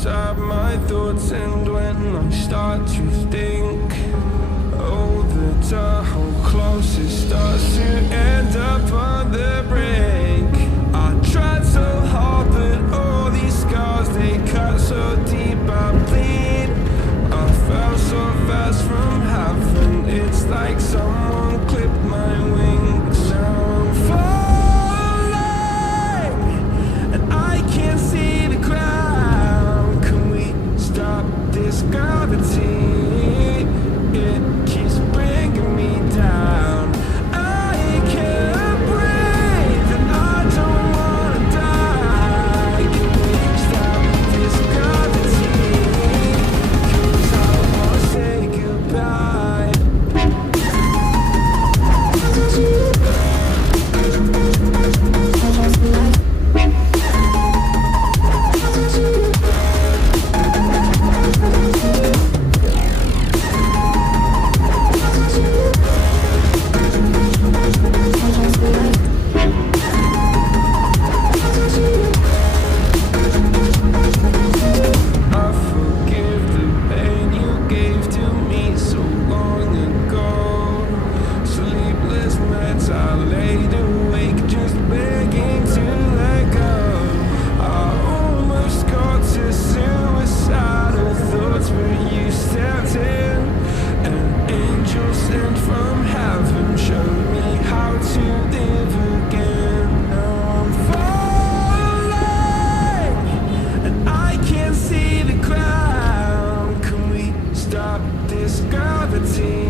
inside my thoughts, and when I start to think, oh, the Tahoe closest starts to end up on the brink. I tried so hard, but all these scars, they cut so deep, I bleed. I fell so fast from heaven, it's like someone clipped my wings. Now I'm falling, and I can't see the ground. Can we stop this gravity? It keeps bringing me down. I can't breathe, and I don't wanna die. Can we stop this gravity? 'Cause I wanna say goodbye. I forgive the pain you gave to me so long ago. Sleepless nights I laid awake just begging to let go. I almost got to suicidal thoughts, but you stepped in. An angel sent from heaven showed me how to live again. Now I'm falling, and I can't see the ground. Can we stop this gravity?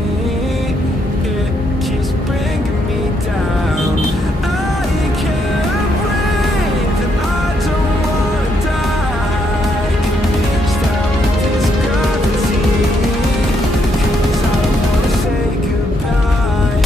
It keeps bringing me down. I can't breathe, and I don't wanna die. Can we stop this gravity? 'Cause I wanna say goodbye.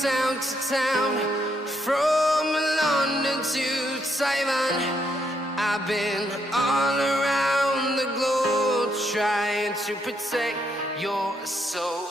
town to town, from London to Taiwan. I've been all around the globe trying to protect your soul.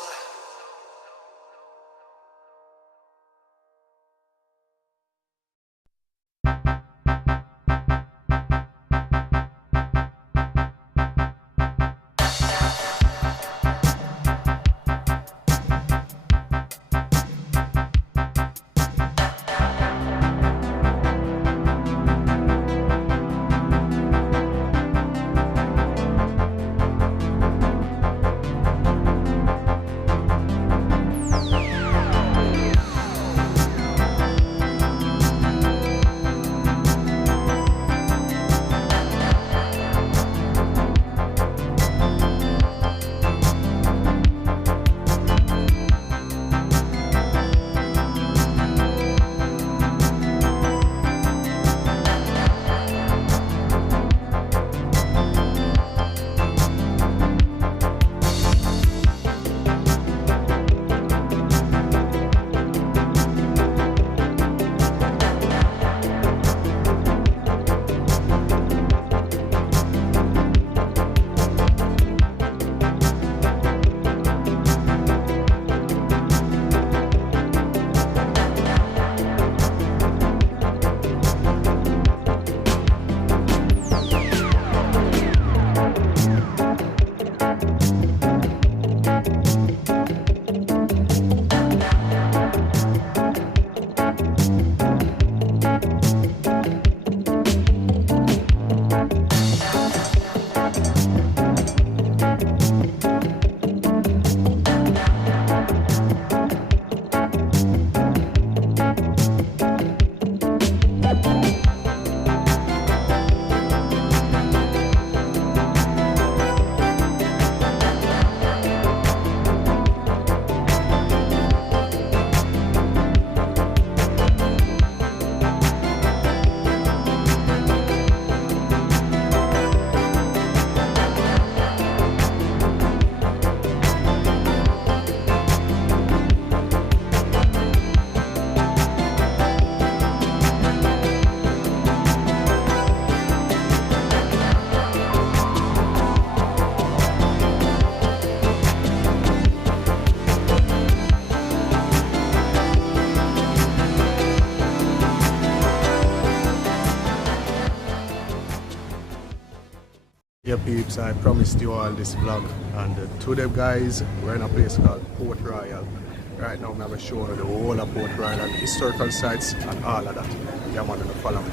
Yeah peeps, I promised you all this vlog, and today guys we're in a place called Port Royal. Right now I'm going to show you the whole of Port Royal and historical sites and all of that. Yeah man, follow me.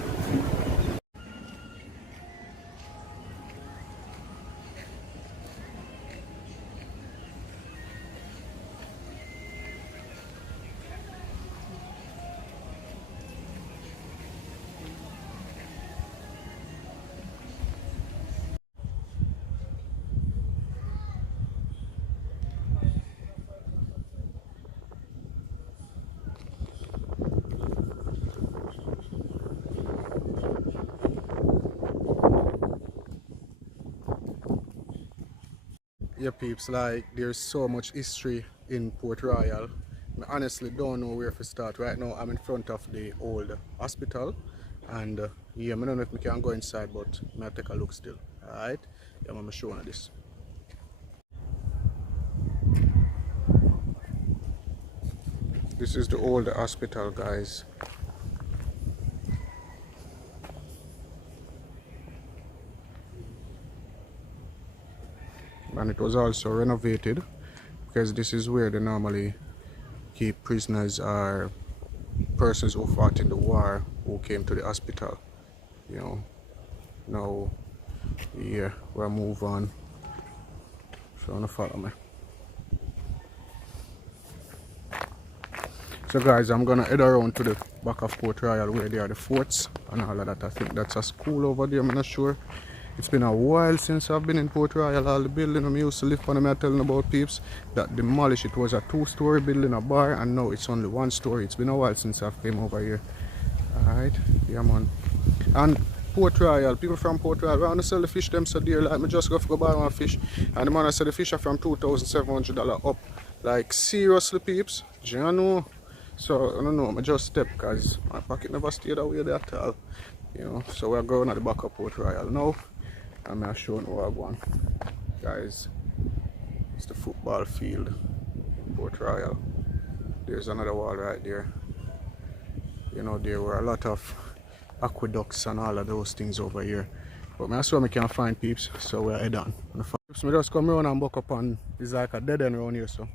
Yeah peeps, like there's so much history in Port Royal. I honestly don't know where to start. Right now I'm in front of the old hospital, and yeah, I don't know if we can go inside, but I'll take a look still. Alright, yeah, I'm showing you this. This is the old hospital guys. And it was also renovated because this is where they normally keep prisoners or persons who fought in the war who came to the hospital, you know. Now yeah, we'll move on, so wanna follow me. So guys, I'm gonna head around to the back of Port Royal where there are the forts and all of that. I think that's a school over there, I'm not sure. It's been a while since I've been in Port Royal. All the building I used to live on, I'm telling about peeps that demolished. It was a 2-story building, a bar, and now it's only 1 story. It's been a while since I've came over here. Alright, yeah man. And Port Royal, people from Port Royal, we want to sell the fish them so dear. Like me just go buy one fish, and the man I said the fish are from $2,700 up. Like seriously peeps, do you know? So I don't know, I just step because my pocket never stayed away there at all. You know, so we're going at the back of Port Royal now. I'm gonna show you what I want. Guys, it's the football field, Port Royal. There's another wall right there. You know, there were a lot of aqueducts and all of those things over here. But I saw I can find peeps, so we're head on. So I just come around and buck up on, it's like a dead end around here, so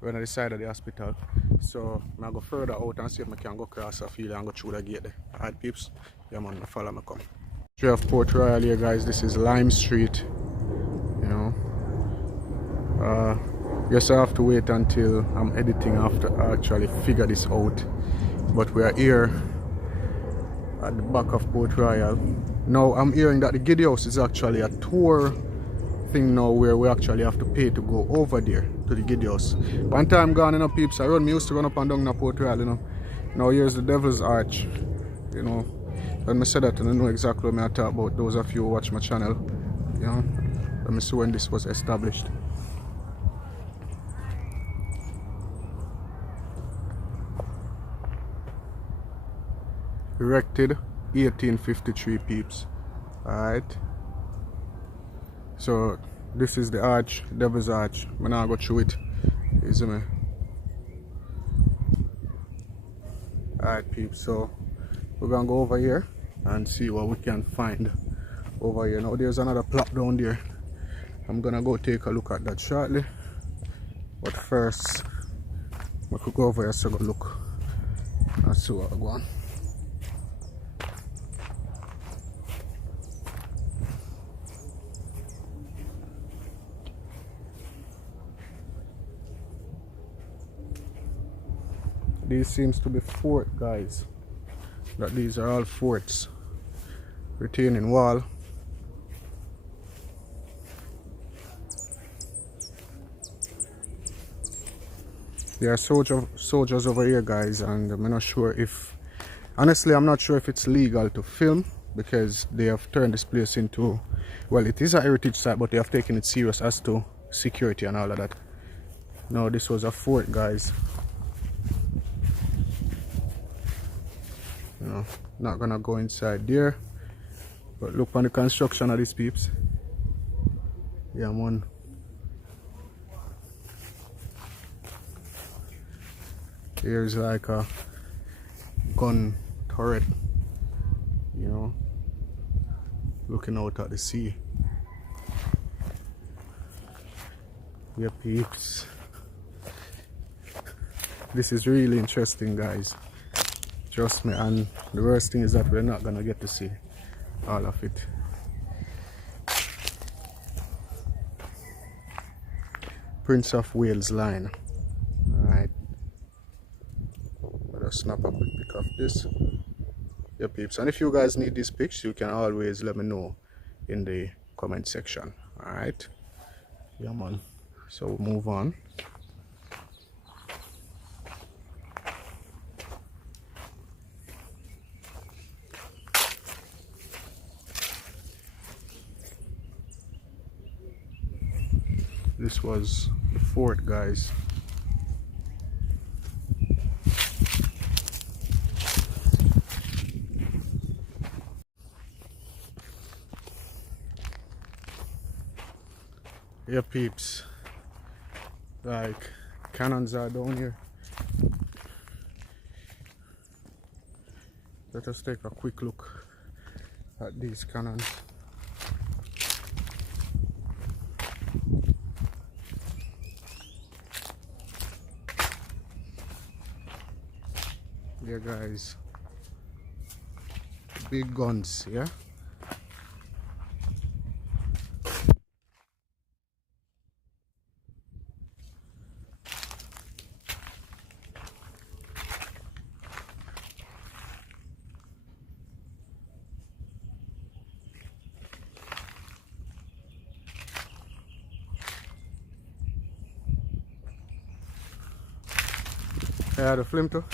we're on the side of the hospital. So I go further out and see if I can go across the field and go through the gate there. Alright peeps, yeah man, follow me come. Straight off Port Royal here guys, this is Lime Street. You know. Yes, I have to wait until I'm editing after I actually figure this out. But we are here at the back of Port Royal. Now I'm hearing that the Giddy House is actually a tour thing now where we actually have to pay to go over there to the Giddy House. One time gone, you know, peeps, I used to run up and down the Port Royal, you know. Now here's the Devil's Arch, you know. When I said that, I don't know exactly what I talk about. Those of you who watch my channel, you know. Let me see when this was established. Erected 1853 peeps. Alright. So this is the arch, Devil's Arch. I'm gonna go through it. You see me? Alright peeps, so we're gonna go over here and see what we can find over here. Now there's another plot down there. I'm gonna go take a look at that shortly. But first we could go over here so go look and see what we're going. These seems to be fort, guys. That these are all forts. Retaining wall. There are soldiers over here, guys, and I'm not sure if, honestly, I'm not sure if it's legal to film because they have turned this place into, well, it is a heritage site, but they have taken it serious as to security and all of that. No, this was a fort, guys. You know, not gonna go inside there, but look on the construction of these peeps. Yeah, man. Here's like a gun turret, you know, looking out at the sea. Yeah, peeps. This is really interesting, guys. Trust me, and the worst thing is that we're not gonna get to see all of it. Prince of Wales line. Alright. Let us snap a quick pic of this. Yeah, peeps. And if you guys need these pics, you can always let me know in the comment section. Alright. Yeah, man. So we'll move on. This was the fort, guys. Yeah, peeps. Like, cannons are down here. Let us take a quick look at these cannons. Yeah, guys, big guns, yeah. Yeah, the flame too.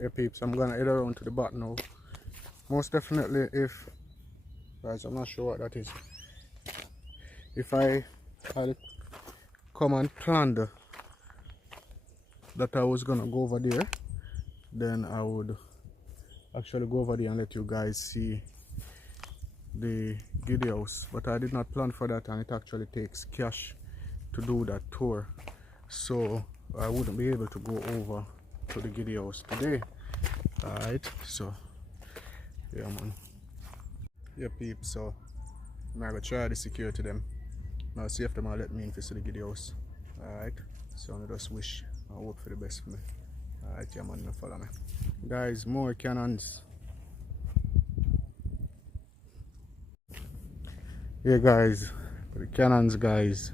Hey peeps, I'm gonna head around to the back now. Most definitely if, guys, I'm not sure what that is. If I'll come and planned that I was gonna go over there, then I would actually go over there and let you guys see the giddy house. But I did not plan for that, and it actually takes cash to do that tour, so I wouldn't be able to go over to the giddy house today. Alright, so yeah man. Yeah peeps, so I'm gonna try the security them. I'll see if them will let me in to see the giddy house. Alright, so I just wish I hope for the best for me. Alright, yeah man, follow me. Guys, more cannons. Yeah guys, the cannons guys.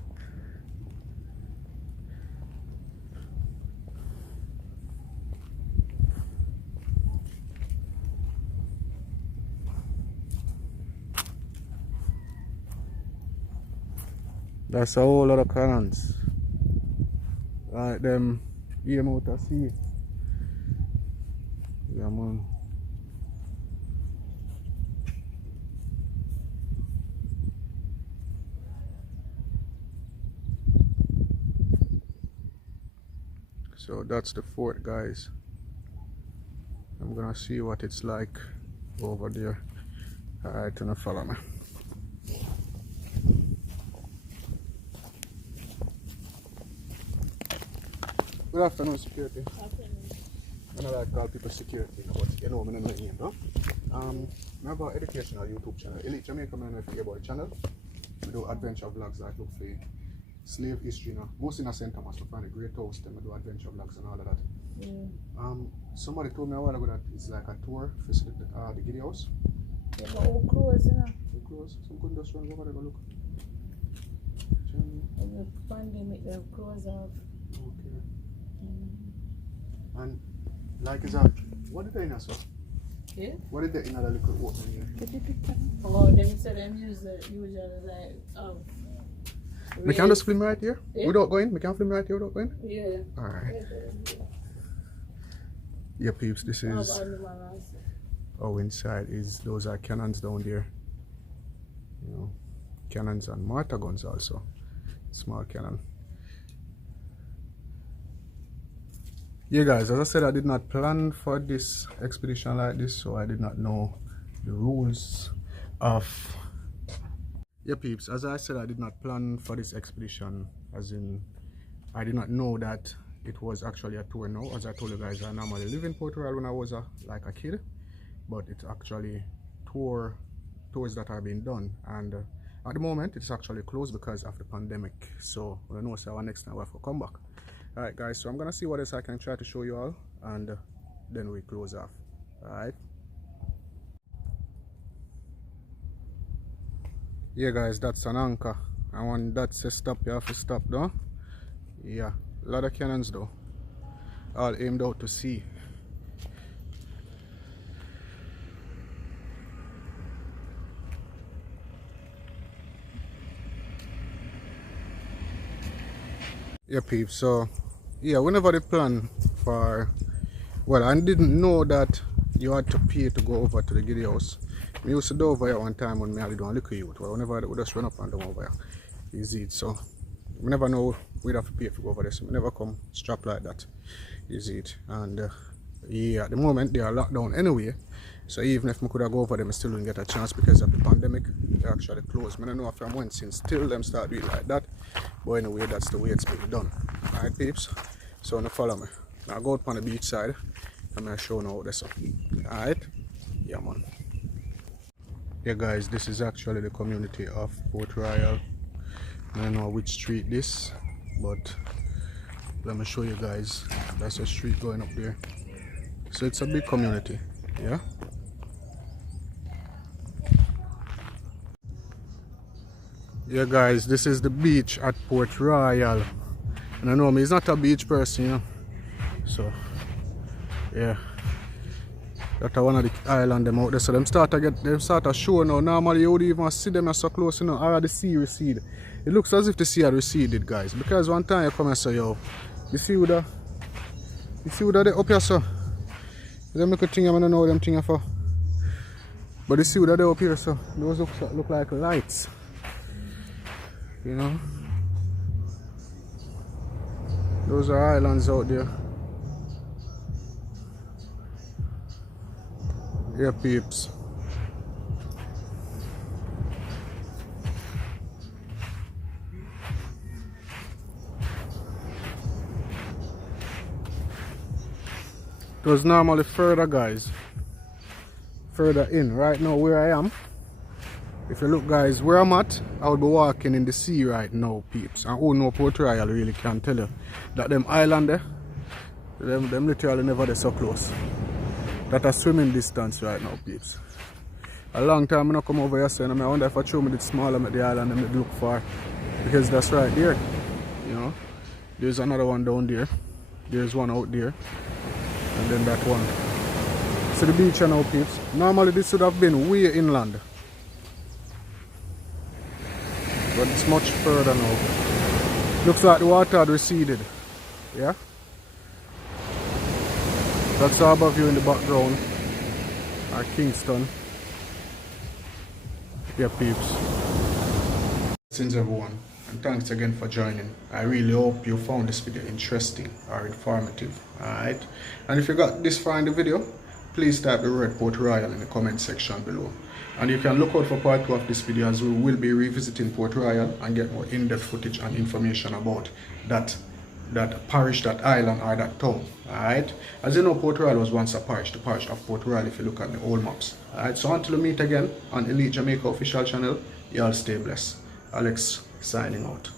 That's a whole lot of cannons. Like them aim out to sea. Yeah man. So that's the fort guys. I'm gonna see what it's like over there. Alright, now follow me. Good afternoon, security. I don't like call people security, but you know, I don't know your name, no? I have an educational YouTube channel. Elite Jamaica, I don't know if you hear about the channel. We do adventure vlogs that look for slave history, you know. Most in a center must find a great house, then we do adventure vlogs and all of that. Yeah. Somebody told me a while ago that it's like a tour for the giddy house. Yeah, but all clothes, you know. All clothes? Some couldn't just run over there and look. In the pandemic, they have clothes off. Okay. And like is that, what did they in so? Yeah? What did they in that little opening here? Oh, them said them usually like, We can just film right here? Yeah. Without going? We can film right here without going? Yeah. Alright. Yeah peeps, this is oh inside is those are cannons down there. You know, cannons and mortar guns also. Small cannon. Yeah guys, as I said, I did not plan for this expedition like this, so I did not know the rules of. Yeah peeps, as I said, I did not plan for this expedition, as in I did not know that it was actually a tour now. As I told you guys, I normally live in Port Royal when I was like a kid, but it's actually tours that are being done, and at the moment it's actually closed because of the pandemic, so I don't know, so next time we have to come back. Alright guys, so I'm gonna see what else I can try to show you all, and then we close off. Alright. Yeah guys, that's an anchor, and when that says stop, you have to stop though. Yeah, a lot of cannons though, all aimed out to sea. Yeah peeps, so yeah, whenever they plan for, well, I didn't know that you had to pay to go over to the giddy house. I used to do over here one time when I did one little youth. Well, whenever we just run up and down over here, easy it. So we never know we'd have to pay to go over there, so we never come strap like that. Easy it. And yeah, at the moment they are locked down anyway, so even if we could have go over them, I still didn't get a chance because of the pandemic. They actually closed. I don't know if I'm went since till them start doing it like that, but anyway, that's the way it's been done. Alright peeps, so now follow me. Now go out on the beach side, I'm gonna show you how this up. Alright, yeah man. Yeah guys, this is actually the community of Port Royal. I don't know which street this, but let me show you guys. That's a street going up there, so it's a big community. Yeah. Yeah guys, this is the beach at Port Royal, and I know me, he's not a beach person, you know, so yeah, that's one of the island them out there. So them start to show now. Normally you would even see them so close, you know, or the sea recede. It looks as if the sea had receded guys, because one time you come and say, yo, you see what they up here, so Them little thing I don't know what them thing are for. But you see what they're up here, so those look like lights. You know? Those are islands out there. Yeah, peeps. It was normally further, guys. Further in. Right now where I am, if you look, guys, where I'm at, I would be walking in the sea right now, peeps. And who know Port Royal really can tell you that them island there, them literally never they so close. That a swimming distance right now, peeps. A long time I not come over here, so I wonder if I show me the smaller the island and look for, because that's right there. You know, there's another one down there. There's one out there, and then that one. So the beach now, peeps. Normally this would have been way inland, but it's much further now. Looks like the water had receded. Yeah. That's Harbour View in the background. Our Kingston. Yeah, peeps. Since everyone, and thanks again for joining. I really hope you found this video interesting or informative. Alright. And if you got this far in the video, please type the word Port Royal in the comment section below. And you can look out for part 2 of this video, as we will be revisiting Port Royal and get more in-depth footage and information about that parish, that island, or that town. Alright. As you know, Port Royal was once a parish, the parish of Port Royal, if you look at the old maps. Alright, so until we meet again on Elite Jamaica official channel, y'all stay blessed. Alex signing out.